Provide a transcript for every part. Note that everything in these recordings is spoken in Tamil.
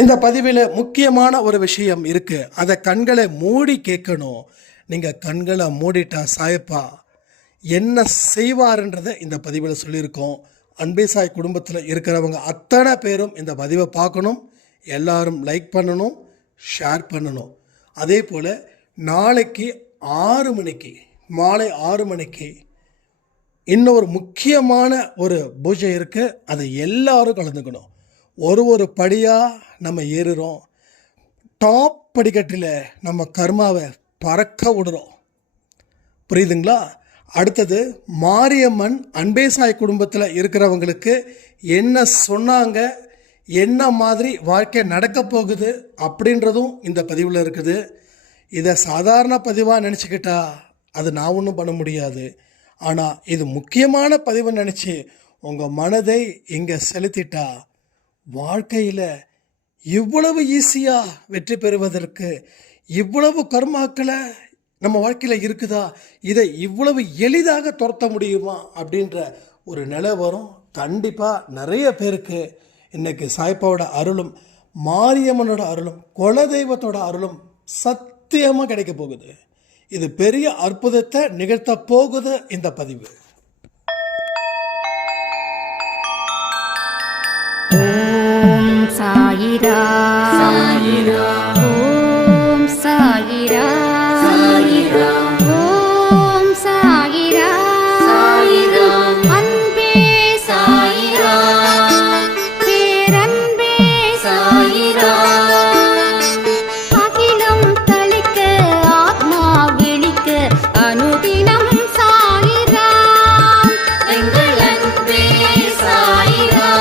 இந்த பதிவில் முக்கியமான ஒரு விஷயம் இருக்கு. அதை கண்களை மூடி கேட்கணும். நீங்க கண்களை மூடிட்டா சாயப்பா என்ன செய்வாருன்றதை இந்த பதிவில் சொல்லியிருக்கோம். அன்பே சாய் குடும்பத்தில் இருக்கிறவங்க அத்தனை பேரும் இந்த பதிவை பார்க்கணும். எல்லாரும் லைக் பண்ணணும், ஷேர் பண்ணணும். அதே போல் நாளைக்கு 6 மணிக்கு, மாலை 6 மணிக்கு இன்னொரு முக்கியமான ஒரு பூஜை இருக்குது. அதை எல்லாரும் கலந்துக்கணும். ஒரு படியாக நம்ம ஏறுறோம். டாப் படிக்கட்டில் நம்ம கர்மாவை பறக்க விடுறோம். புரியுதுங்களா? அடுத்தது மாரியம்மன் அன்பே சாய் குடும்பத்தில் இருக்கிறவங்களுக்கு என்ன சொன்னாங்க, என்ன மாதிரி வாழ்க்கை நடக்க போகுது அப்படின்றதும் இந்த பதிவில் இருக்குது. இதை சாதாரண பதிவாக நினச்சிக்கிட்டா அது நான் ஒன்றும் பண்ண முடியாது. ஆனால் இது முக்கியமான பதிவு நினச்சி உங்கள் மனதை இங்கே செலுத்திட்டா வாழ்க்கையில் இவ்வளவு ஈஸியாக வெற்றி பெறுவதற்கு இவ்வளவு கர்மாக்களை நம்ம வாழ்க்கையில் இருக்குதா, இதை இவ்வளவு எளிதாக துரத்த முடியுமா அப்படின்ற ஒரு நிலை வரும். கண்டிப்பாக நிறைய பேருக்கு இன்றைக்கி சாய்ப்பாவோட அருளும் மாரியம்மனோட அருளும் குலதெய்வத்தோட அருளும் சத்தியமாக கிடைக்க போகுது. இது பெரிய அற்புதத்தை நிகழ்த்த போகுது இந்த பதிவு. ஓம் சாயிரா சாயிரா, ஓம் சாயிரா சாயிரா, ஓம் சாயிரா சாயிரா, அன்பே சாயிரா, பேரன்பே சாயிரா, அகிலம் தளிக்க ஆத்மா விழிக்க அனுதினம் சாயிரா, எங்கள் அன்பே சாயிரா.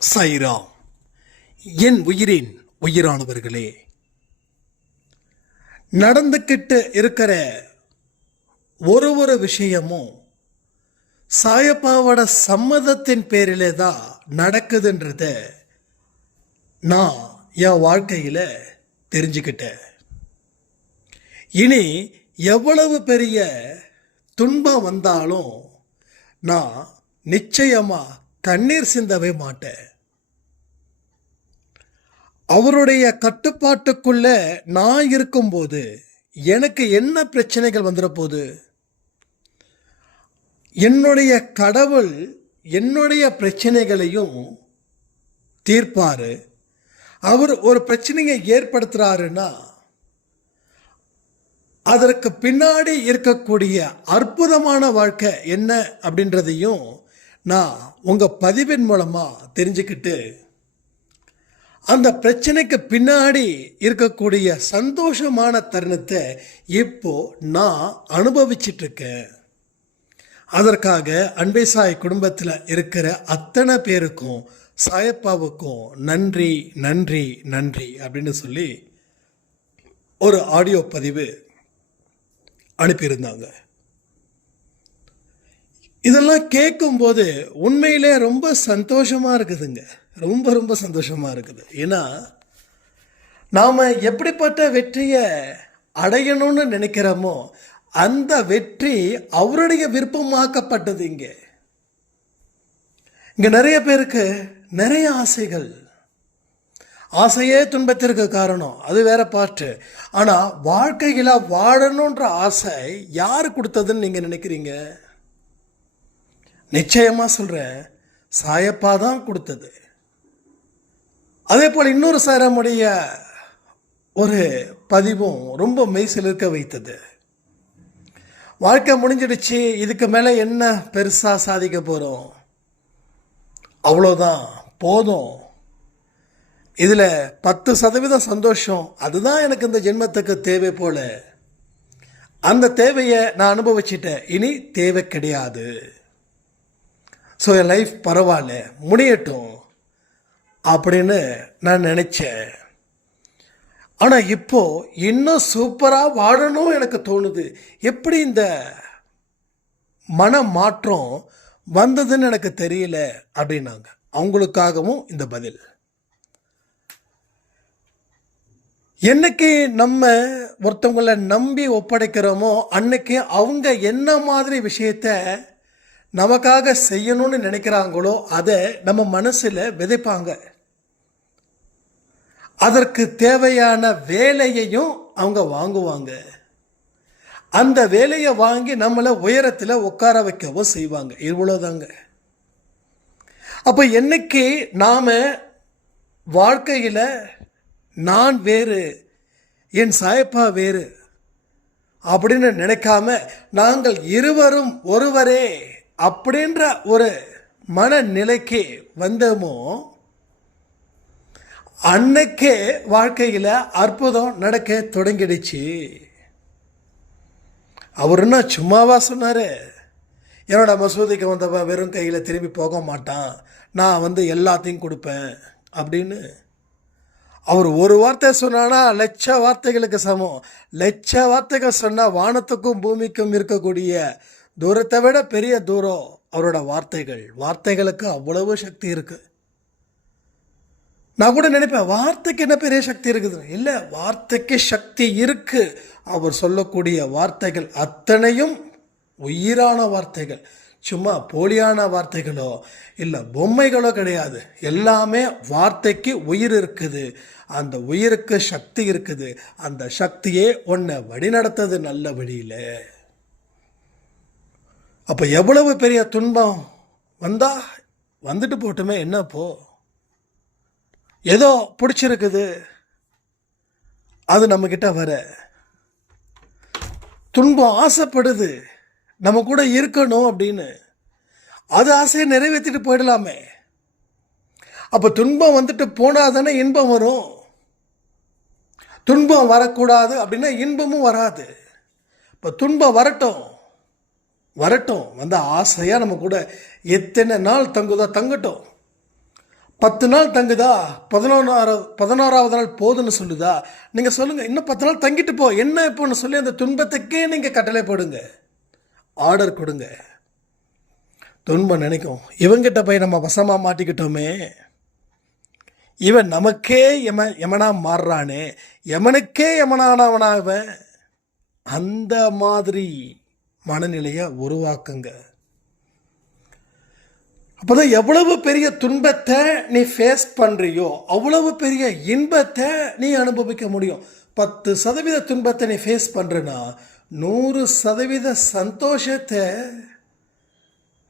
சாயிராம். என் உயிரின் உயிரானவர்களே, நடந்துக்கிட்டு இருக்கிற ஒரு விஷயமும் சாயப்பாவோட சம்மதத்தின் பேரிலே தான் நடக்குதுன்றத நான் என் வாழ்க்கையில் தெரிஞ்சுக்கிட்டேன். இனி எவ்வளவு பெரிய துன்பம் வந்தாலும் நான் நிச்சயமாக கண்ணீர் சிந்தவே மாட்டேன். அவருடைய கட்டுப்பாட்டுக்குள்ள நான் இருக்கும்போது எனக்கு என்ன பிரச்சனைகள் வந்துட போகுது? என்னுடைய கடவுள் என்னுடைய பிரச்சனைகளையும் தீர்ப்பாரு. அவர் ஒரு பிரச்சனையை ஏற்படுத்துறாருன்னா அதற்கு பின்னாடி இருக்கக்கூடிய அற்புதமான வாழ்க்கை என்ன அப்படின்றதையும் நான் உங்கள் பதிவின் மூலமாக தெரிஞ்சுக்கிட்டு அந்த பிரச்சனைக்கு பின்னாடி இருக்கக்கூடிய சந்தோஷமான தருணத்தை இப்போ நான் அனுபவிச்சிட்ருக்கேன். அதற்காக அன்பே சாய் குடும்பத்தில் இருக்கிற அத்தனை பேருக்கும் சாயப்பாவுக்கும் நன்றி நன்றி நன்றி அப்படின்னு சொல்லி ஒரு ஆடியோ பதிவு அனுப்பியிருந்தாங்க. இதெல்லாம் கேட்கும்போது உண்மையிலே ரொம்ப சந்தோஷமாக இருக்குதுங்க. ரொம்ப சந்தோஷமாக இருக்குது. ஏன்னா நாம் எப்படிப்பட்ட வெற்றியை அடையணும்னு நினைக்கிறோமோ அந்த வெற்றி அவருடைய விருப்பமாக்கப்பட்டது. இங்கே நிறைய பேருக்கு நிறைய ஆசைகள். ஆசையே துன்பத்திற்கு காரணம், அது வேற பாட்டு. ஆனால் வாழ்க்கையில் வாழணுன்ற ஆசை யார் கொடுத்ததுன்னு நீங்கள் நினைக்கிறீங்க? நிச்சயமாக சொல்கிறேன், சாயப்பா தான் கொடுத்தது. அதே போல் இன்னொரு சாரமுடைய ஒரு பதிவும் ரொம்ப மெய்சிலிருக்க வைத்தது. வாழ்க்கை முடிஞ்சிடுச்சு, இதுக்கு மேலே என்ன பெருசாக சாதிக்க போகிறோம், அவ்வளோதான் போதும், இதில் 10% சந்தோஷம், அதுதான் எனக்கு இந்த ஜென்மத்துக்கு தேவை போல, அந்த தேவையை நான் அனுபவிச்சிட்டேன், இனி தேவை கிடையாது. ஸோ என் லைஃப் பரவாயில்ல, முடியட்டும் அப்படின்னு நான் நினச்சேன். ஆனால் இப்போ இன்னும் சூப்பராக வாழணும் எனக்கு தோணுது. எப்படி இந்த மன மாற்றம் வந்ததுன்னு எனக்கு தெரியல அப்படின்னாங்க. அவங்களுக்காகவும் இந்த பதில். என்னைக்கு நம்ம ஒருத்தவங்களை நம்பி ஒப்படைக்கிறோமோ அன்னைக்கு அவங்க என்ன மாதிரி விஷயத்த நமக்காக செய்யணும்னு நினைக்கிறாங்களோ அதை நம்ம மனசில் விதைப்பாங்க. அதற்கு தேவையான வேலையையும் அவங்க வாங்குவாங்க. அந்த வேலையை வாங்கி நம்மளை உயரத்தில் உட்கார வைக்கவும் செய்வாங்க. இவ்வளோதாங்க. அப்போ என்னைக்கு நாம் வாழ்க்கையில் நான் வேறு, என் சாயப்பா வேறு அப்படின்னு நினைக்காம நாங்கள் இருவரும் ஒருவரே அப்படின்ற ஒரு மனநிலைக்கு வந்தோமோ அன்னைக்கே வாழ்க்கையில் அற்புதம் நடக்க தொடங்கிடுச்சு. அவர் என்ன சும்மாவா சொன்னார்? என்னோட மசூதிக்கு வந்தவன் வெறும் கையில் திரும்பி போக மாட்டான், நான் எல்லாத்தையும் கொடுப்பேன் அப்படின்னு. அவர் ஒரு வார்த்தை சொன்னானா லட்ச வார்த்தைகளுக்கு சமம். லட்ச வார்த்தைகள் சொன்னால் வானத்துக்கும் பூமிக்கும் இருக்கக்கூடிய தூரத்தை விட பெரிய தூரம் அவரோட வார்த்தைகள். வார்த்தைகளுக்கு அவ்வளவு சக்தி இருக்குது. நான் கூட நினைப்பேன், வார்த்தைக்கு என்ன பெரிய சக்தி இருக்குது? இல்லை, வார்த்தைக்கு சக்தி இருக்கு. அவர் சொல்லக்கூடிய வார்த்தைகள் அத்தனையும் உயிரான வார்த்தைகள். சும்மா போலியான வார்த்தைகளோ இல்லை பொம்மைகளோ கிடையாது. எல்லாமே வார்த்தைக்கு உயிர் இருக்குது. அந்த உயிருக்கு சக்தி இருக்குது. அந்த சக்தியே உன்னை வழிநடத்தது நல்ல வழியில். அப்போ எவ்வளவு பெரிய துன்பம் வந்துட்டு போட்டுமே, என்னப்போ ஏதோ பிடிச்சிருக்குது அது நம்மக்கிட்ட வர. துன்பம் ஆசைப்படுது நம்ம கூட இருக்கணும் அப்படின்னு. அது ஆசையை நிறைவேற்றிட்டு போயிடலாமே. அப்போ துன்பம் வந்துட்டு போனால் தானே இன்பம் வரும். துன்பம் வரக்கூடாது அப்படின்னா இன்பமும் வராது. இப்போ துன்பம் வரட்டும் ஆசையாக நம்ம கூட எத்தனை நாள் தங்குதோ தங்கட்டும். 10 நாள் தங்குதா, 11ஆவது நாள் போதுன்னு சொல்லுதா? நீங்கள் சொல்லுங்கள், இன்னும் 10 நாள் தங்கிட்டு போ, என்ன இப்போன்னு சொல்லி அந்த துன்பத்துக்கே நீங்கள் கட்டளை போடுங்க, ஆர்டர் கொடுங்க. துன்பம் நினைக்கும், இவங்கிட்ட போய் நம்ம வசமாக மாட்டிக்கிட்டோமே, இவன் நமக்கே யமனா மாறுறானே, யமனுக்கே யமனானவனாவன். அந்த மாதிரி மனநிலையை உருவாக்குங்க. அப்போதான் எவ்வளவு பெரிய துன்பத்தை நீ ஃபேஸ் பண்ணுறியோ அவ்வளவு பெரிய இன்பத்தை நீ அனுபவிக்க முடியும். 10% துன்பத்தை நீ ஃபேஸ் பண்ணுறனா 100% சந்தோஷத்தை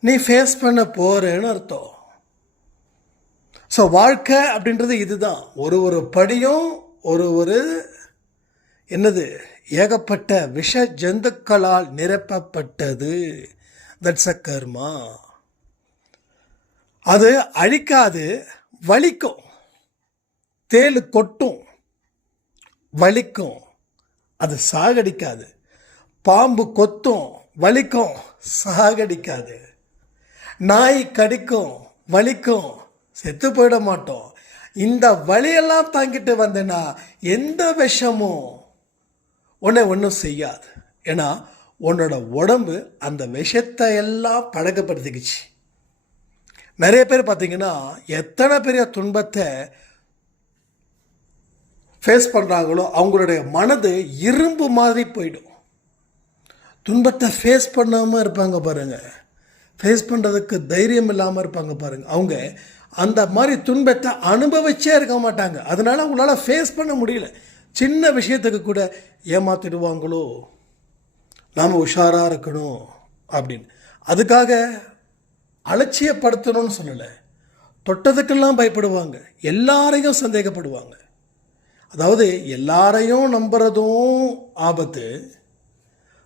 நீ ஃபேஸ் பண்ண போகிறேன்னு அர்த்தம். ஸோ வாழ்க்கை அப்படின்றது இதுதான். ஒரு படியும் ஒரு என்னது ஏகப்பட்ட விஷ ஜந்துக்களால் நிரப்பப்பட்டது. தட்ஸ் அ கர்மா. அது அழிக்காது, வலிக்கும். தேள் கொட்டும், வலிக்கும், அது சாகடிக்காது. பாம்பு கொத்தும், வலிக்கும், சாகடிக்காது. நாய் கடிக்கும், வலிக்கும், செத்து போயிட மாட்டோம். இந்த வலியெல்லாம் தாங்கிட்டு வந்தேன்னா எந்த விஷமும் உன்னை ஒன்றும் செய்யாது. ஏன்னா உன்னோட உடம்பு அந்த விஷத்தை எல்லாம் பழக்கப்படுத்திக்கிச்சு. நிறைய பேர் பார்த்தீங்கன்னா எத்தனை பெரிய துன்பத்தை ஃபேஸ் பண்ணுறாங்களோ அவங்களுடைய மனது இரும்பு மாதிரி போயிடும். துன்பத்தை ஃபேஸ் பண்ணாமல் இருப்பாங்க பாருங்கள், ஃபேஸ் பண்ணுறதுக்கு தைரியம் இல்லாமல் இருப்பாங்க பாருங்கள். அவங்க அந்த மாதிரி துன்பத்தை அனுபவிச்சே இருக்க மாட்டாங்க. அதனால் அவங்களால ஃபேஸ் பண்ண முடியல. சின்ன விஷயத்துக்கு கூட ஏமாத்திடுவாங்களோ, நாம் உஷாராக இருக்கணும் அப்படின்னு. அதுக்காக அலட்சியப்படுத்தணும்னு சொல்லலை, தொட்டதுக்கெல்லாம் பயப்படுவாங்க, எல்லாரையும் சந்தேகப்படுவாங்க. அதாவது எல்லாரையும் நம்புறதும் ஆபத்து,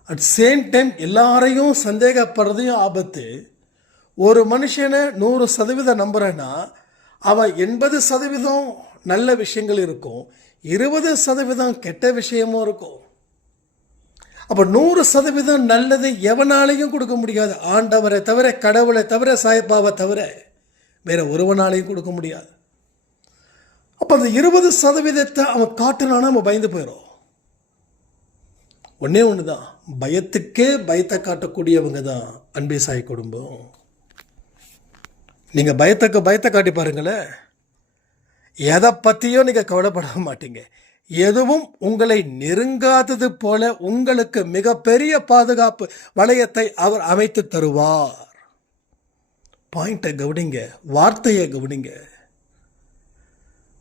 அட் சேம் டைம் எல்லாரையும் சந்தேகப்படுறதையும் ஆபத்து. ஒரு மனுஷனை 100% நம்புறேன்னா அவன் 80% நல்ல விஷயங்கள் இருக்கும், 20% கெட்ட விஷயமும் இருக்கும். அப்போ 100% நல்லது எவனாலையும் கொடுக்க முடியாது. ஆண்டவரை தவிர, கடவுளை தவிர, சாயப்பாவை தவிர வேற ஒருவனாலையும் கொடுக்க முடியாது. அப்போ அந்த 20% அவன் காட்டுனானா நம்ம பயந்து போயிடும். ஒன்றே ஒன்று தான், பயத்துக்கே பயத்தை காட்டக்கூடியவங்க தான் அன்பே சாய் குடும்பம். நீங்கள் பயத்தை காட்டி பாருங்களேன், எதை பற்றியும் நீங்கள் கவலைப்பட மாட்டீங்க. எதுவும் உங்களை நெருங்காதது போல உங்களுக்கு மிகப்பெரிய பாதுகாப்பு வளையத்தை அவர் அமைத்து தருவார். பாயிண்டை கவனிங்க, வார்த்தையை கவனிங்க.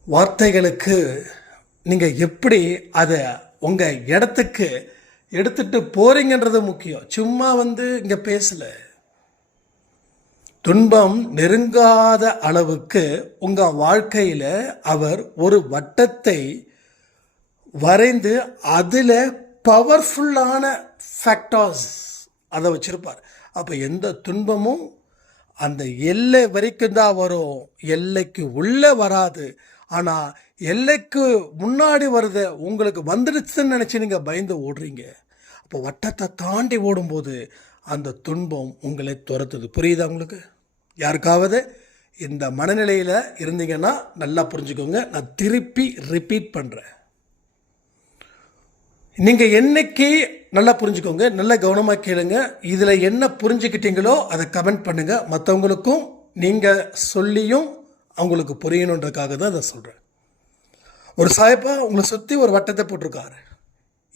வார்த்தைகளுக்கு நீங்கள் எப்படி அதை உங்கள் இடத்துக்கு எடுத்துட்டு போறீங்கன்றது முக்கியம். சும்மா இங்கே பேசல. துன்பம் நெருங்காத அளவுக்கு உங்கள் வாழ்க்கையில் அவர் ஒரு வட்டத்தை வரைந்து அதில் பவர்ஃபுல்லான ஃபேக்டர்ஸ் அதை வச்சிருப்பார். அப்போ எந்த துன்பமும் அந்த எல்லை வரைக்கும் தான் வரும், எல்லைக்கு உள்ளே வராது. ஆனால் எல்லைக்கு முன்னாடி வருது உங்களுக்கு வந்துடுச்சுன்னு நினச்சி நீங்கள் பயந்து ஓடுறீங்க. அப்போ வட்டத்தை தாண்டி ஓடும்போது அந்த துன்பம் உங்களை துரத்துது. புரியுதா உங்களுக்கு? யாருக்காவது இந்த மனநிலையில் இருந்தீங்கன்னா நல்லா புரிஞ்சுக்கோங்க. நான் திருப்பி ரிப்பீட் பண்ணுறேன். நீங்கள் என்னைக்கு நல்லா புரிஞ்சுக்கோங்க, நல்லா கவனமாக கேளுங்க. இதில் என்ன புரிஞ்சுக்கிட்டீங்களோ அதை கமெண்ட் பண்ணுங்கள். மற்றவங்களுக்கும் நீங்கள் சொல்லியும் அவங்களுக்கு புரியணுன்றதுக்காக தான் அதை சொல்கிறேன். ஒரு சாயப்பா உங்களை சுற்றி ஒரு வட்டத்தை போட்டிருக்காரு.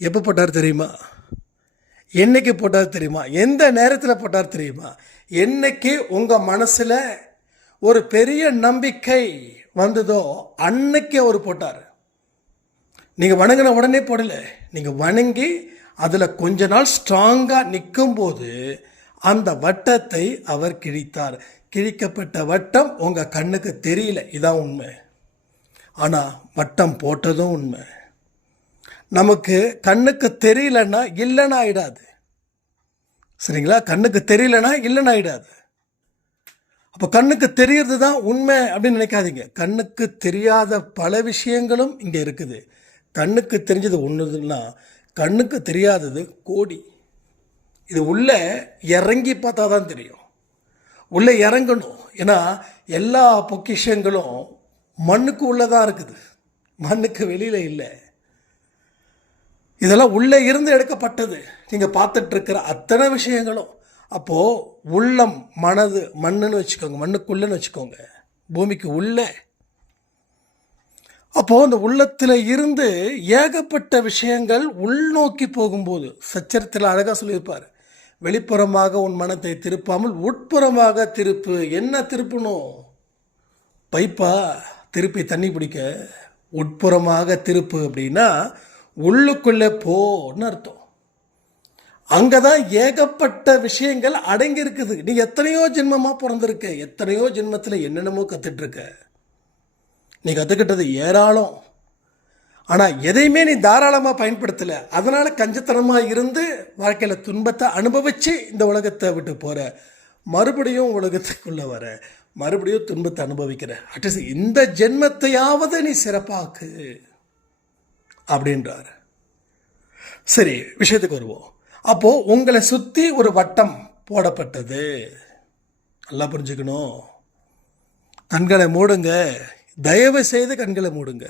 எப்போ போட்டார் தெரியுமா? என்னைக்கு போட்டார் தெரியுமா? எந்த நேரத்தில் போட்டார் தெரியுமா? என்னைக்கு உங்கள் மனசில் ஒரு பெரிய நம்பிக்கை வந்ததோ அன்னைக்கு அவர் போட்டார். நீங்கள் வணங்கின உடனே போடலை. நீங்கள் வணங்கி அதில் கொஞ்ச நாள் ஸ்ட்ராங்காக நிற்கும்போது அந்த வட்டத்தை அவர் கிழித்தார். கிழிக்கப்பட்ட வட்டம் உங்கள் கண்ணுக்கு தெரியல, இதான் உண்மை. ஆனால் வட்டம் போட்டதும் உண்மை. நமக்கு கண்ணுக்கு தெரியலன்னா இல்லைன்னா ஆயிடாது. சரிங்களா? கண்ணுக்கு தெரியலன்னா இல்லைன்னா ஆயிடாது. அப்போ கண்ணுக்கு தெரியறது தான் உண்மை அப்படின்னு நினைக்காதீங்க. கண்ணுக்கு தெரியாத பல விஷயங்களும் இங்கே இருக்குது. கண்ணுக்கு தெரிஞ்சது ஒன்றுன்னா கண்ணுக்கு தெரியாதது கோடி. இது உள்ளே இறங்கி பார்த்தா தான் தெரியும். உள்ளே இறங்கணும். ஏன்னா எல்லா பொக்கிஷங்களும் மண்ணுக்கு உள்ளே தான் இருக்குது, மண்ணுக்கு வெளியில் இல்லை. இதெல்லாம் உள்ளே இருந்து எடுக்கப்பட்டது. நீங்கள் பார்த்துட்ருக்கிற அத்தனை விஷயங்களும். அப்போது உள்ளம், மனது, மண்ணுன்னு வச்சுக்கோங்க, மண்ணுக்குள்ளேன்னு வச்சுக்கோங்க, பூமிக்கு உள்ளே. அப்போது அந்த உள்ளத்தில் இருந்து ஏகப்பட்ட விஷயங்கள் உள்நோக்கி போகும்போது சச்சரத்தில் அழகாக சொல்லியிருப்பார், வெளிப்புறமாக உன் மனத்தை திருப்பாமல் உட்புறமாக திருப்பு. என்ன திருப்பணும்? பைப்பா திருப்பி தண்ணி பிடிக்க உட்புறமாக திருப்பு அப்படின்னா உள்ளுக்குள்ளே போன்னு அர்த்தம். அங்கே தான் ஏகப்பட்ட விஷயங்கள் அடங்கி இருக்குது. நீ எத்தனையோ ஜென்மமாக பிறந்திருக்க, எத்தனையோ ஜென்மத்தில் என்னென்னமோ கற்றுட்ருக்க. நீ கற்றுக்கிட்டது ஏராளம். ஆனால் எதையுமே நீ தாராளமாக பயன்படுத்தலை. அதனால் கஞ்சத்தனமாக இருந்து வாழ்க்கையில் துன்பத்தை அனுபவித்து இந்த உலகத்தை விட்டு போகிற. மறுபடியும் உலகத்துக்குள்ளே வர, மறுபடியும் துன்பத்தை அனுபவிக்கிற. அட்லீஸ்ட் இந்த ஜென்மத்தையாவது நீ சிறப்பாக்கு அப்படின்றார். சரி, விஷயத்துக்கு வருவோம். அப்போது உங்களை சுற்றி ஒரு வட்டம் போடப்பட்டது. நல்லா புரிஞ்சுக்கணும். கண்களை மூடுங்க, தயவு செய்து கண்களை மூடுங்க.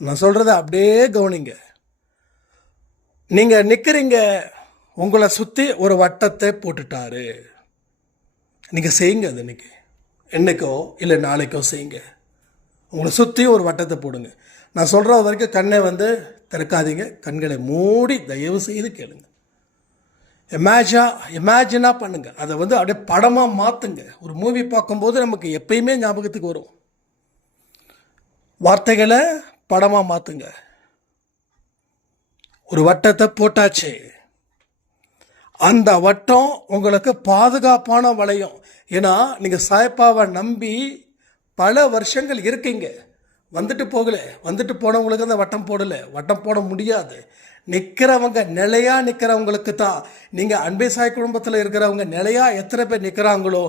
நான் சொல்கிறத அப்படியே கவனிங்க. நீங்கள் நிற்கிறீங்க, உங்களை சுற்றி ஒரு வட்டத்தை போட்டுட்டாரு. நீங்கள் செய்யுங்க. அது இன்னைக்கு, என்னைக்கோ இல்லை நாளைக்கோ செய்யுங்க. உங்களை சுற்றி ஒரு வட்டத்தை போடுங்க. நான் சொல்கிற வரைக்கும் கண்ணை திறக்காதீங்க. கண்களை மூடி தயவு செய்து கேளுங்க. இமேஜினாக பண்ணுங்க. அதை அப்படியே படமாக மாற்றுங்க. ஒரு மூவி பார்க்கும்போது நமக்கு எப்பயுமே ஞாபகத்துக்கு வரும். வார்த்தைகளை படமாக மாற்றுங்க. ஒரு வட்டத்தை போட்டாச்சு. அந்த வட்டம் உங்களுக்கு பாதுகாப்பான வளையம். ஏன்னா நீங்கள் சாயப்பாவை நம்பி பல வருஷங்கள் இருக்கீங்க. வந்துட்டு போகலை. வந்துட்டு போனவங்களுக்கு அந்த வட்டம் போடலை. வட்டம் போட முடியாது. நிற்கிறவங்க, நிலையாக நிற்கிறவங்களுக்கு தான். நீங்கள் அன்பே சாய் குடும்பத்தில் இருக்கிறவங்க நிலையாக எத்தனை பேர் நிற்கிறாங்களோ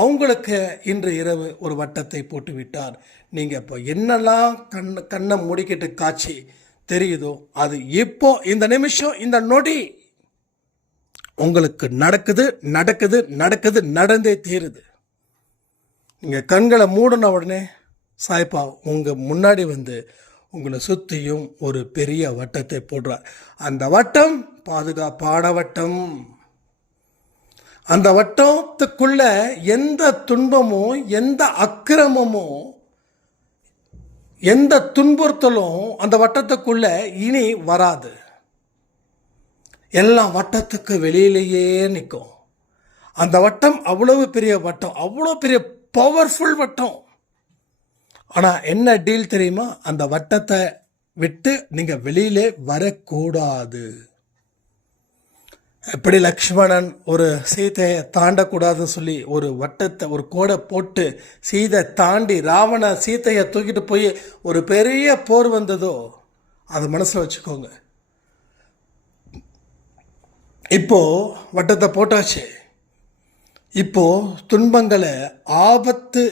அவங்களுக்கு இன்று இரவு ஒரு வட்டத்தை போட்டு விட்டார். நீங்கள் இப்போ என்னெல்லாம் கண்ணை மூடிக்கிட்டு காய்ச்சி தெரியுதோ அது இப்போ இந்த நிமிஷம் இந்த நொடி உங்களுக்கு நடக்குது நடக்குது நடக்குது நடந்தே தீருது. நீங்கள் கண்களை மூடின உடனே சாய்ப்பா உங்கள் முன்னாடி வந்து உங்களை சுற்றியும் ஒரு பெரிய வட்டத்தை போடுறார். அந்த வட்டம் பாதுகாப்பான வட்டம். அந்த வட்டத்துக்குள்ள எந்த துன்பமோ எந்த அக்கிரமமோ எந்த துன்புறுத்தலும் அந்த வட்டத்துக்குள்ள இனி வராது. எல்லாம் வட்டத்துக்கு வெளியிலேயே நிற்கும். அந்த வட்டம் அவ்வளவு பெரிய வட்டம், அவ்வளோ பெரிய பவர்ஃபுல் வட்டம். ஆனால் என்ன டீல் தெரியுமா? அந்த வட்டத்தை விட்டு நீங்கள் வெளியிலே வரக்கூடாது. எப்படி லக்ஷ்மணன் ஒரு சீதையை தாண்டக்கூடாதுன்னு சொல்லி ஒரு வட்டத்தை ஒரு கோடை போட்டு சீதை தாண்டி ராவண சீதையை தூக்கிட்டு போய் ஒரு பெரிய போர் வந்ததோ, அதை மனசில் வச்சுக்கோங்க. இப்போ வட்டத்தை போட்டாச்சு. இப்போ துன்பங்களை ஆபத்து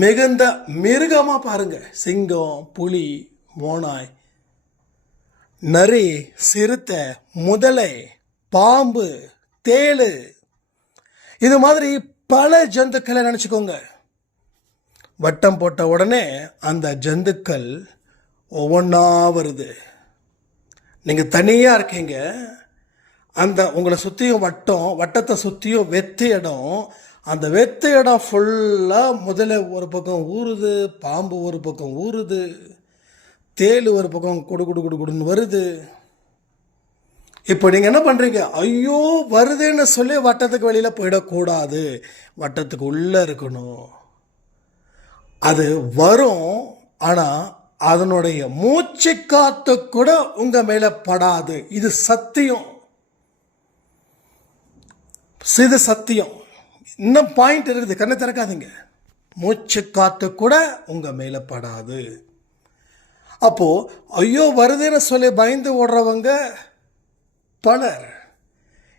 மிகுந்த மிருகமா பாருங்க. சிங்கம், புலி, ஓநாய், நரி, சிறுத்தை, முதலை, பாம்பு, தேளு, இது மாதிரி பல ஜந்துக்களை நினச்சிக்கோங்க. வட்டம் போட்ட உடனே அந்த ஜந்துக்கள் ஒவ்வொன்றா வருது. நீங்கள் தனியாக இருக்கீங்க. அந்த உங்களை சுற்றியும் வட்டத்தை சுற்றியும் வெத்து இடம். அந்த வெத்து இடம் ஃபுல்லாக முதல்ல ஒரு பக்கம் ஊறுது, பாம்பு ஒரு பக்கம் ஊறுது, தேள் ஒரு பக்கம் குடு குடு குடு குடுன்னு வருது. இப்போ நீங்கள் என்ன பண்ணுறீங்க? ஐயோ வருதுன்னு சொல்லி வட்டத்துக்கு வெளியில் போயிடக்கூடாது, வட்டத்துக்கு உள்ளே இருக்கணும். அது வரும், ஆனால் அதனுடைய மூச்சு காத்து கூட உங்கள் மேலே படாது. இது சத்தியம். இது சத்தியம். இன்னும் பாயிண்ட் இருக்குது, கண்ணை திறக்காதீங்க. மூச்சு காத்து கூட உங்கள் மேலே படாது. அப்போது ஐயோ வருதுன்னு சொல்லி பயந்து ஓடுறவங்க பலர்.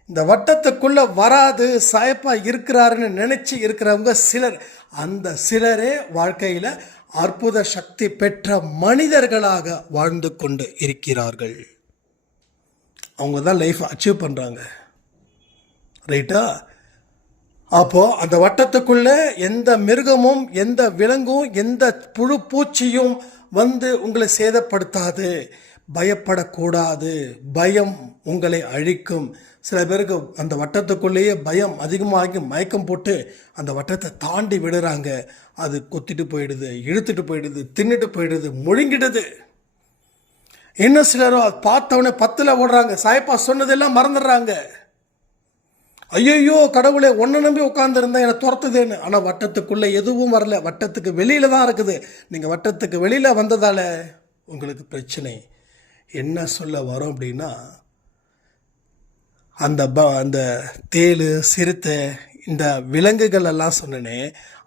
இந்த வட்டத்துக்குள்ளே வராது சாயப்பா இருக்கிறாருன்னு நினச்சி இருக்கிறவங்க சிலர். அந்த சிலரே வாழ்க்கையில் அற்புத சக்தி பெற்ற மனிதர்களாக வாழ்ந்து கொண்டு இருக்கிறார்கள். அவங்க தான் லைஃப் அச்சீவ் பண்ணுறாங்க. ரைட்டா? அப்போது அந்த வட்டத்துக்குள்ளே எந்த மிருகமும் எந்த விலங்கும் எந்த புழு பூச்சியும் வந்து உங்களை சேதப்படுத்தாது. பயப்படக்கூடாது. பயம் உங்களை அழிக்கும். சில பேருக்கு அந்த வட்டத்துக்குள்ளேயே பயம் அதிகமாகி மயக்கம் போட்டு அந்த வட்டத்தை தாண்டி விடுறாங்க. அது கொத்திட்டு போயிடுது, இழுத்துட்டு போயிடுது, தின்னுட்டு போயிடுது, முழுங்கிடுது. இன்னும் சிலரோ அது பார்த்தவொடனே 10ல் ஓடுறாங்க. சாயப்பா சொன்னதெல்லாம் மறந்துடுறாங்க. ஐயோ கடவுளே ஒன்றை நம்பி உட்காந்துருந்தேன், என்னை துரத்துதேன்னு. ஆனால் வட்டத்துக்குள்ளே எதுவும் வரல, வட்டத்துக்கு வெளியில் தான் இருக்குது. நீங்கள் வட்டத்துக்கு வெளியில் வந்ததால் உங்களுக்கு பிரச்சனை. என்ன சொல்ல வரோம் அப்படின்னா, அந்த தேள், சிறுத்தை, இந்த விலங்குகள் எல்லாம் சொன்னனே,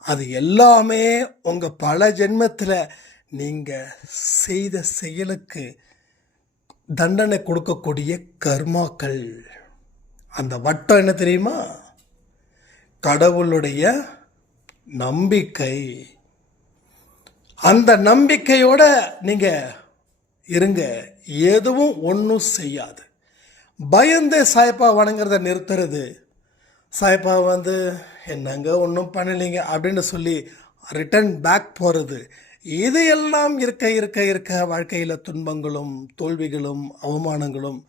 அது எல்லாமே உங்கள் பல ஜென்மத்தில் நீங்கள் செய்த செயலுக்கு தண்டனை கொடுக்கக்கூடிய கர்மாக்கள். அந்த வட்டம் என்ன தெரியுமா? கடவுளுடைய நம்பிக்கை. அந்த நம்பிக்கையோட நீங்கள் இருங்க, எதுவும் ஒன்றும் செய்யாது. பயந்து சாயப்பா வணங்குறத நிறுத்துறது, சாயப்பா வந்து என்னங்க ஒன்றும் பண்ணலைங்க அப்படின்னு சொல்லி ரிட்டர்ன் பேக் போகிறது, இது எல்லாம் இருக்க இருக்க இருக்க வாழ்க்கையில் துன்பங்களும் தோல்விகளும் அவமானங்களும்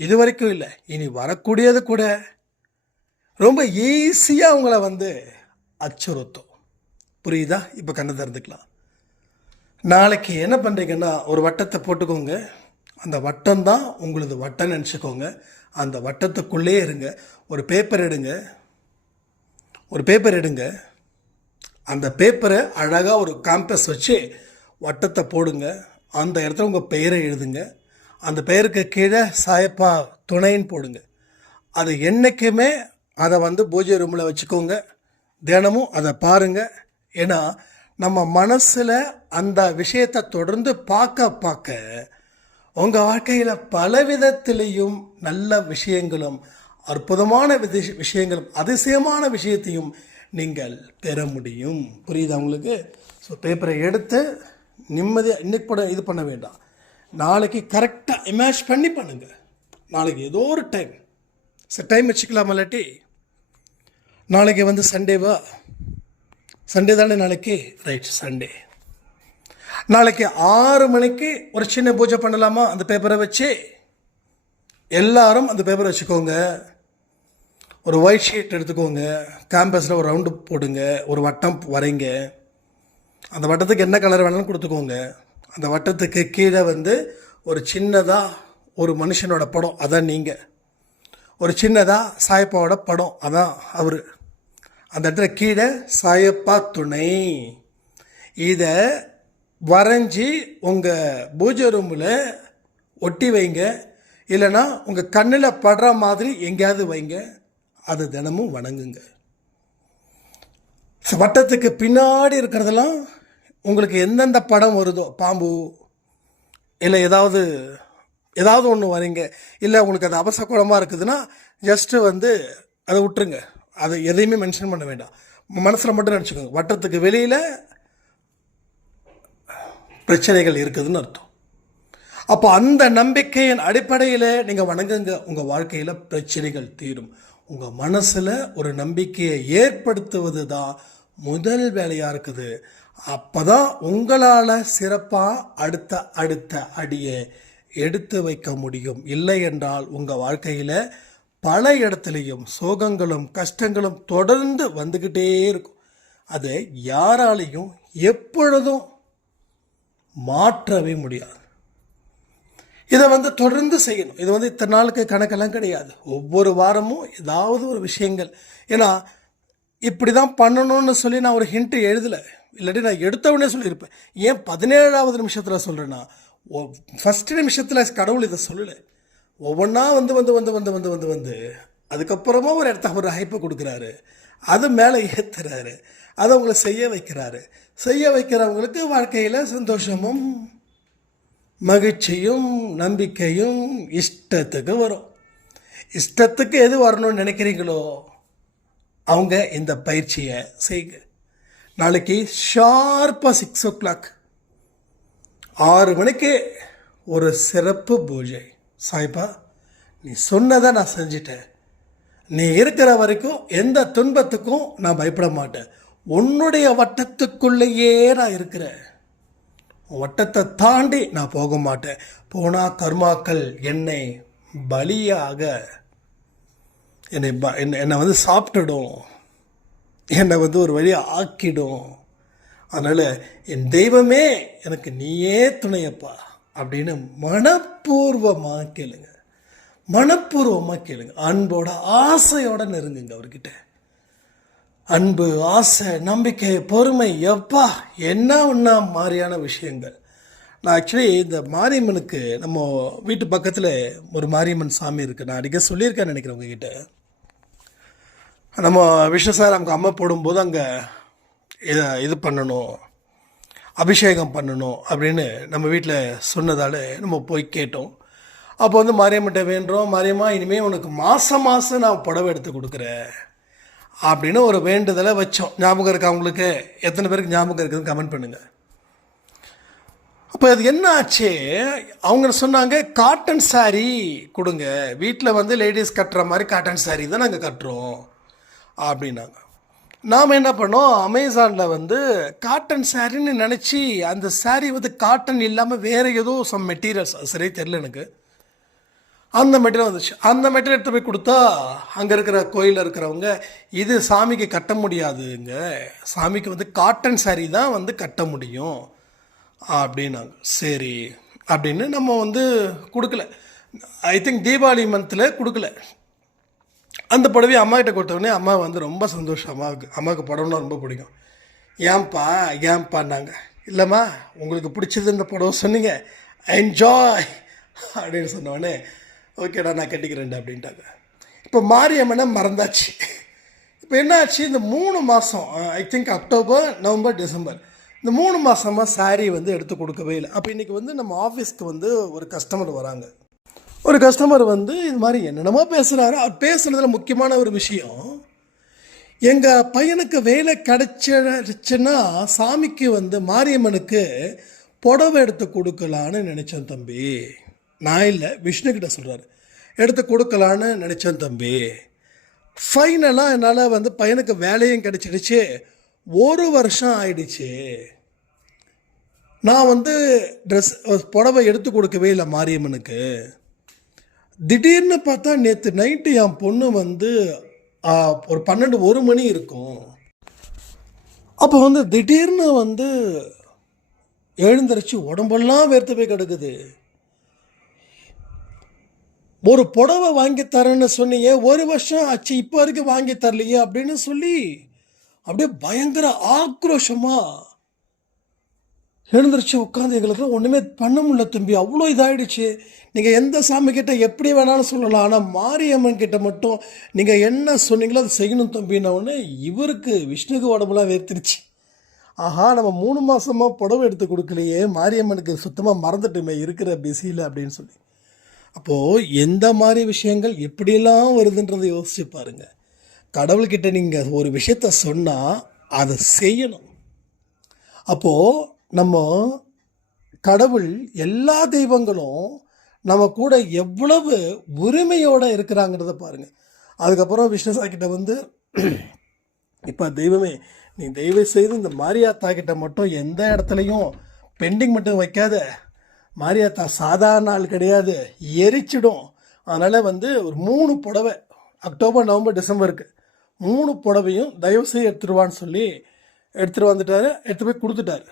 இது வரைக்கும் இல்லை, இனி வரக்கூடியது கூட ரொம்ப ஈஸியாக அவங்கள வந்து அச்சுறுத்தும். புரியுதா? இப்போ கண்ணை திறந்துக்கலாம். நாளைக்கு என்ன பண்ணுறீங்கன்னா, ஒரு வட்டத்தை போட்டுக்கோங்க. அந்த வட்டம் தான் உங்களது வட்டம் நினச்சிக்கோங்க. அந்த வட்டத்துக்குள்ளே இருங்க. ஒரு பேப்பர் எடுங்க. அந்த பேப்பரை அழகாக ஒரு காம்பஸ் வச்சு வட்டத்தை போடுங்க. அந்த இடத்துல உங்கள் பெயரை எழுதுங்க. அந்த பெயருக்கு கீழே சாயப்பா துணைன்னு போடுங்க. அது என்றைக்குமே அதை வந்து பூஜை ரூமில் வச்சுக்கோங்க. தினமும் அதை பாருங்கள். ஏன்னா நம்ம மனசில் அந்த விஷயத்தை தொடர்ந்து பார்க்க உங்கள் வாழ்க்கையில் பல விதத்திலையும் நல்ல விஷயங்களும் அற்புதமான விஷயங்களும் அதிசயமான விஷயத்தையும் நீங்கள் பெற முடியும். புரியுதா உங்களுக்கு? ஸோ பேப்பரை எடுத்து நிம்மதியாக இன்னைக்கு கூட இது பண்ண வேண்டாம். நாளைக்கு கரெக்டாக இமேஜ் பண்ணி பண்ணுங்க. நாளைக்கு ஏதோ ஒரு டைம் வச்சுக்கலாம். இல்லாட்டி நாளைக்கு வந்து சண்டேவா, சண்டே தானே நாளைக்கு, ரைட் சண்டே. நாளைக்கு 6 மணிக்கு ஒரு சின்ன பூஜை பண்ணலாமா? அந்த பேப்பரை வச்சு எல்லாரும் அந்த பேப்பரை வச்சுக்கோங்க. ஒரு ஒயிட் ஷீட் எடுத்துக்கோங்க. கேம்பஸில் ஒரு ரவுண்டு போடுங்க. ஒரு வட்டம் வரைங்க. அந்த வட்டத்துக்கு என்ன கலர் வேணாலும் கொடுத்துக்கோங்க. அந்த வட்டத்துக்கு கீழே வந்து ஒரு சின்னதாக ஒரு மனுஷனோட படம், அதான் நீங்கள். ஒரு சின்னதாக சாயப்பாவோட படம், அதான் அவர். அந்த இடத்துல கீழே சாயப்பா துணை. இதை வரைஞ்சி உங்கள் பூஜை ரூமில் ஒட்டி வைங்க. இல்லைன்னா உங்கள் கண்ணில் படுற மாதிரி எங்கேயாவது வைங்க. அது தினமும் வணங்குங்க. வட்டத்துக்கு பின்னாடி இருக்கிறதெல்லாம் உங்களுக்கு எந்தெந்த படம் வருதோ, பாம்பு இல்லை ஏதாவது ஒன்று வரீங்க. இல்லை உங்களுக்கு அது அபசகுணமாக இருக்குதுன்னா ஜஸ்ட்டு வந்து அதை விட்டுருங்க. அதை எதையுமே மென்ஷன் பண்ண வேண்டாம். மனசில் மட்டும் நினச்சிக்கோங்க, வட்டத்துக்கு வெளியில் பிரச்சனைகள் இருக்குதுன்னு அர்த்தம். அப்போ அந்த நம்பிக்கையின் அடிப்படையில் நீங்கள் வணங்குங்க. உங்கள் வாழ்க்கையில் பிரச்சனைகள் தீரும். உங்கள் மனசில் ஒரு நம்பிக்கையை ஏற்படுத்துவது தான் முதல் வேலையாக இருக்குது. அப்போ தான் உங்களால் சிறப்பாக அடுத்த அடியை எடுத்து வைக்க முடியும். இல்லை என்றால் உங்கள் வாழ்க்கையில் பல இடத்துலையும் சோகங்களும் கஷ்டங்களும் தொடர்ந்து வந்துக்கிட்டே இருக்கும். அதை யாராலையும் எப்பொழுதும் மாற்றவே முடியாது. இதை வந்து தொடர்ந்து செய்யணும். இது வந்து இத்தனை நாளுக்கு கணக்கெல்லாம் கிடையாது. ஒவ்வொரு வாரமும் ஏதாவது ஒரு விஷயங்கள். ஏன்னா இப்படி தான் பண்ணணும்னு சொல்லி நான் ஒரு ஹிண்ட்டு எழுதலை. இல்லாட்டி நான் எடுத்தவொடனே சொல்லியிருப்பேன். ஏன் 17வது நிமிஷத்தில் சொல்கிறேன்னா, ஃபஸ்ட்டு நிமிஷத்தில் கடவுள் இதை சொல்லலை. ஒவ்வொன்றா வந்து வந்து வந்து வந்து வந்து வந்து வந்து அதுக்கப்புறமா ஒரு இடத்த ஒரு ஹைப்பை கொடுக்குறாரு. அது மேலே ஏற்றுறாரு. அதை அவங்கள செய்ய வைக்கிறாரு. செய்ய வைக்கிறவங்களுக்கு வாழ்க்கையில் சந்தோஷமும் மகிழ்ச்சியும் நம்பிக்கையும் இஷ்டத்துக்கு வரும். இஷ்டத்துக்கு எது வரணும்னு நினைக்கிறீங்களோ அவங்க இந்த பயிற்சியை செய்யுங்க. நாளைக்கு ஷார்ப்பாக 6 o'clock 6 மணிக்கு ஒரு சிறப்பு பூஜை. சாய்ப்பா, நீ சொன்னதை நான் செஞ்சிட்டேன். நீ இருக்கிற வரைக்கும் எந்த துன்பத்துக்கும் நான் பயப்பட மாட்டேன். உன்னுடைய வட்டத்துக்குள்ளேயே நான் இருக்கிறேன். வட்டத்தை தாண்டி நான் போக மாட்டேன். போனால் கர்மாக்கள் என்னை பலியாக என்னை வந்து சாப்பிட்டுடும். என்னை வந்து ஒரு வழியாக ஆக்கிடும். அதனால் என் தெய்வமே எனக்கு நீயே துணையப்பா அப்படின்னு மனப்பூர்வமாக கேளுங்க. மனப்பூர்வமாக கேளுங்க. அன்போட ஆசையோட நெருங்குங்க அவர்கிட்ட. அன்பு, ஆசை, நம்பிக்கை, பொறுமை, எப்பா என்ன ஒன்றா மாதிரியான விஷயங்கள். நான் ஆக்சுவலி இந்த மாரியம்மனுக்கு நம்ம வீட்டு பக்கத்தில் ஒரு மாரியம்மன் சாமி இருக்குது. நான் அடிக்க சொல்லியிருக்கேன்னு நினைக்கிறேன் உங்ககிட்ட. நம்ம விஷ்ணு சார் நமக்கு அம்மா போடும்போது அங்கே இது பண்ணணும், அபிஷேகம் பண்ணணும் அப்படின்னு நம்ம வீட்டில் சொன்னதால் நம்ம போய் கேட்டோம். அப்போ வந்து மாரியம்மன்ட்ட வேண்டுறோம், மாரியம்மா இனிமேல் உனக்கு மாதம் நான் புடவை எடுத்து கொடுக்குறேன் அப்படின்னு ஒரு வேண்டுதலை வச்சோம். ஞாபகம் இருக்கா உங்களுக்கு? எத்தனை பேருக்கு ஞாபகம் இருக்குதுன்னு கமெண்ட் பண்ணுங்கள். அப்போ அது என்ன ஆச்சு, அவங்க சொன்னாங்க காட்டன் சாரீ கொடுங்க, வீட்டில் வந்து லேடிஸ் கட்டுற மாதிரி காட்டன் சாரீ தான் நாங்கள் கட்டுறோம் அப்படின்னாங்க. நாம் என்ன பண்ணோம், அமேசானில் வந்து காட்டன் சாரின்னு நினச்சி அந்த சாரீ வந்து காட்டன் இல்லாமல் வேறு ஏதோ சம் மெட்டீரியல்ஸ், அது சரியாக தெரில எனக்கு, அந்த மெட்டீரியல் வந்துச்சு. அந்த மெட்டீரியல் எடுத்து போய் கொடுத்தா அங்கே இருக்கிற கோயிலில் இருக்கிறவங்க இது சாமிக்கு கட்ட முடியாதுங்க, சாமிக்கு வந்து காட்டன் சாரீ தான் வந்து கட்ட முடியும் அப்படின்னாங்க. சரி அப்படின்னு நம்ம வந்து கொடுக்கல. ஐ திங்க் தீபாவளி மந்தில் கொடுக்கல. அந்த புடவையை அம்மாக்கிட்ட கொடுத்தோடனே அம்மா வந்து ரொம்ப சந்தோஷம். அம்மாவுக்கு புடவைனா ரொம்ப பிடிக்கும். ஏன்ப்பான்னாங்க. இல்லைம்மா உங்களுக்கு பிடிச்சது இந்த புடவை சொன்னீங்க, என்ஜாய் அப்படின்னு சொன்னோடனே ஓகேடா நான் கட்டிக்கிறேன்டா அப்படின்ட்டாங்க. இப்போ மாரியம்மனை மறந்தாச்சு. இப்போ என்னாச்சு, இந்த 3 மாதம் I think October, November, December, இந்த 3 மாதமாக சாரீ வந்து எடுத்து கொடுக்கவே இல்லை. அப்போ இன்றைக்கி வந்து நம்ம ஆஃபீஸ்க்கு வந்து ஒரு கஸ்டமர் வராங்க. ஒரு கஸ்டமர் வந்து இது மாதிரி என்னென்னமோ பேசுகிறாரு. அவர் பேசுனதில் முக்கியமான ஒரு விஷயம், எங்கள் பையனுக்கு வேலை கிடைச்சிச்சுன்னா சாமிக்கு வந்து மாரியம்மனுக்கு புடவை எடுத்து கொடுக்கலான்னு நினச்சேன் தம்பி. நான் இல்லை, விஷ்ணுக்கிட்ட சொல்கிறாரு. எடுத்து கொடுக்கலான்னு நினச்சேன் தம்பி. ஃபைனலாக என்னால் வந்து பையனுக்கு வேலையும் கிடச்சிடுச்சு. 1 வருஷம் ஆயிடுச்சு. நான் வந்து புடவை எடுத்து கொடுக்கவே இல்லை மாரியம்மனுக்கு. திடீர்னு பார்த்தா நேற்று நைட்டு என் பொண்ணு வந்து ஒரு 12-1 மணி இருக்கும். அப்போ வந்து திடீர்னு வந்து எழுந்திரிச்சு உடம்பெல்லாம் வேர்த்து போய் கிடக்குது. ஒரு புடவை வாங்கி தரேன்னு சொன்னீங்க, 1 வருஷம் ஆச்சு, இப்போ வரைக்கும் வாங்கி தரலையே அப்படின்னு சொல்லி அப்படியே பயங்கர ஆக்ரோஷமாக எழுந்திரிச்சு உட்காந்து எங்களுக்கு ஒன்றுமே பண்ண முடியல தம்பி. அவ்வளோ இதாகிடுச்சு. நீங்கள் எந்த சாமி கிட்ட எப்படி வேணாலும் சொல்லலாம், ஆனால் மாரியம்மன் கிட்ட மட்டும் நீங்கள் என்ன சொன்னீங்களோ அதை செய்யணும் தம்பின்னா ஒன்று. இவருக்கு விஷ்ணுக்கு உடம்புலாம் வேர்த்திருச்சு. ஆஹா, நம்ம 3 மாதமாக புடவை எடுத்து கொடுக்கலையே, மாரியம்மனுக்கு சுத்தமாக மறந்துட்டுமே இருக்கிற பிஸியில் அப்படின்னு சொல்லி. அப்போது எந்த மாதிரி விஷயங்கள் எப்படியெல்லாம் வருதுன்றதை யோசிச்சு பாருங்கள். கடவுள்கிட்ட நீங்கள் ஒரு விஷயத்த சொன்னால் அதை செய்யணும். அப்போது நம்ம கடவுள் எல்லா தெய்வங்களும் நம்ம கூட எவ்வளவு உரிமையோடு இருக்கிறாங்கிறத பாருங்கள். அதுக்கப்புறம் விஷ்ணுசா கிட்ட வந்து, இப்போ தெய்வமே நீ தயவு செய்து இந்த மாரியாத்தா கிட்ட மட்டும் எந்த இடத்துலையும் பெண்டிங் மட்டும் வைக்காத. மாரியாத்தா சாதாரண ஆள் கிடையாது, எரிச்சிடும். அதனால் வந்து ஒரு 3 புடவை அக்டோபர், நவம்பர், டிசம்பருக்கு 3 புடவையும் தயவுசெய்து எடுத்துருவான்னு சொல்லி எடுத்துகிட்டு வந்துட்டார். எடுத்து போய் கொடுத்துட்டாரு.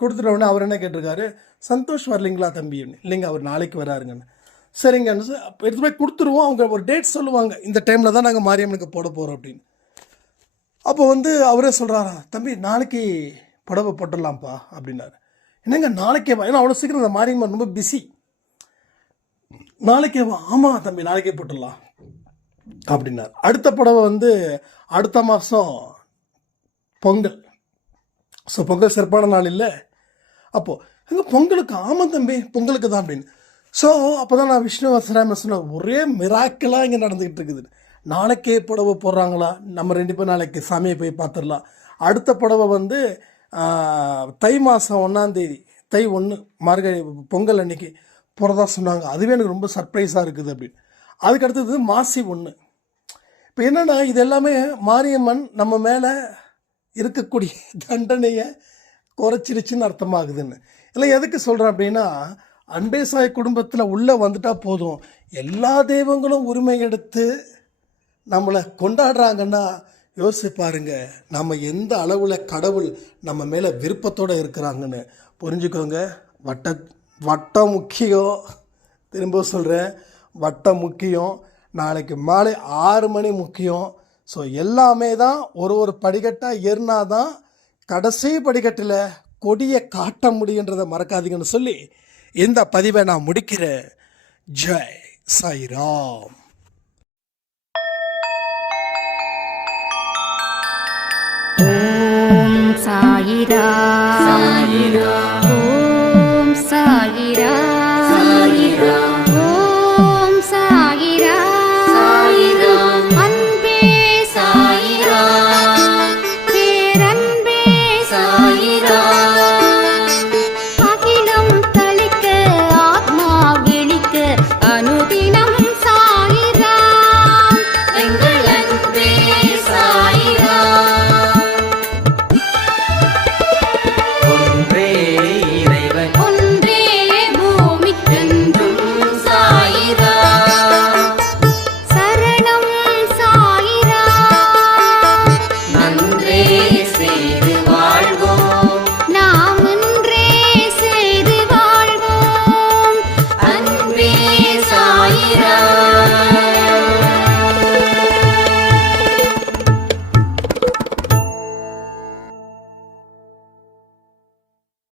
கொடுத்துட்டோடனே அவர் என்ன கேட்டிருக்காரு, சந்தோஷ் வரலைங்களா தம்பி? இல்லைங்க, அவர் நாளைக்கு வராருங்கன்னு. சரிங்கன்னு எடுத்து போய் கொடுத்துருவோம். அவங்க ஒரு டேட் சொல்லுவாங்க, இந்த டைமில் தான் நாங்கள் மாரியம்மனுக்கு போட போகிறோம் அப்படின்னு. அப்போ வந்து அவரே சொல்கிறாரா, தம்பி நாளைக்கு புடவை போட்டுடலாம்ப்பா அப்படின்னாரு. என்னங்க நாளைக்கே வா? ஏன்னா அவ்வளோ சீக்கிரம் இந்த மாரியம்மன் ரொம்ப பிஸி. நாளைக்கே வா? ஆமாம் தம்பி நாளைக்கே போட்டுடலாம் அப்படின்னார். அடுத்த புடவை வந்து அடுத்த மாதம் பொங்கல். ஸோ பொங்கல் சிறப்பான நாள் இல்லை. அப்போது எங்கள் பொங்கலுக்கு? ஆமாம் தம்பி பொங்கலுக்கு தான் அப்படின்னு. ஸோ அப்போ தான் நான் விஷ்ணு வசராம சொன்னேன், ஒரே மிராக்கலாக இங்கே நடந்துக்கிட்டு இருக்குது. நாளைக்கே புடவை போடுறாங்களா, நம்ம 2 பேர் நாளைக்கு சாமியை போய் பார்த்துடலாம். அடுத்த புடவை வந்து தை மாதம் 1ஆம் தேதி, தை 1 மார்கழி பொங்கல் அன்னைக்கு போகிறதா சொன்னாங்க. அதுவே எனக்கு ரொம்ப சர்ப்ரைஸாக இருக்குது அப்படின்னு. அதுக்கு அடுத்தது மாசி 1. இப்போ என்னென்னா இது எல்லாமே மாரியம்மன் நம்ம மேலே இருக்கக்கூடிய தண்டனையை குறைச்சிருச்சுன்னு அர்த்தமாகுதுன்னு. இல்லை எதுக்கு சொல்கிறேன் அப்படின்னா, அன்பே சாய் குடும்பத்தில் உள்ளே வந்துட்டால் போதும், எல்லா தெய்வங்களும் உரிமை எடுத்து நம்மளை கொண்டாடுறாங்கன்னா யோசிச்சு பாருங்க, நம்ம எந்த அளவில் கடவுள் நம்ம மேலே விருப்பத்தோடு இருக்கிறாங்கன்னு புரிஞ்சுக்கோங்க. வட்டம் முக்கியம். திரும்ப சொல்கிறேன், வட்டம் முக்கியம். நாளைக்கு மாலை 6 மணி முக்கியம். ஸோ எல்லாமே தான் ஒரு படிக்கட்டாக ஏறினா தான் கடைசி படிக்கட்டில் கொடியை காட்ட முடியுன்றதை மறக்காதீங்கன்னு சொல்லி இந்த பதிவை நான் முடிக்கிறேன். ஜெய் சாய்ராம். ஓம் சாயிரா.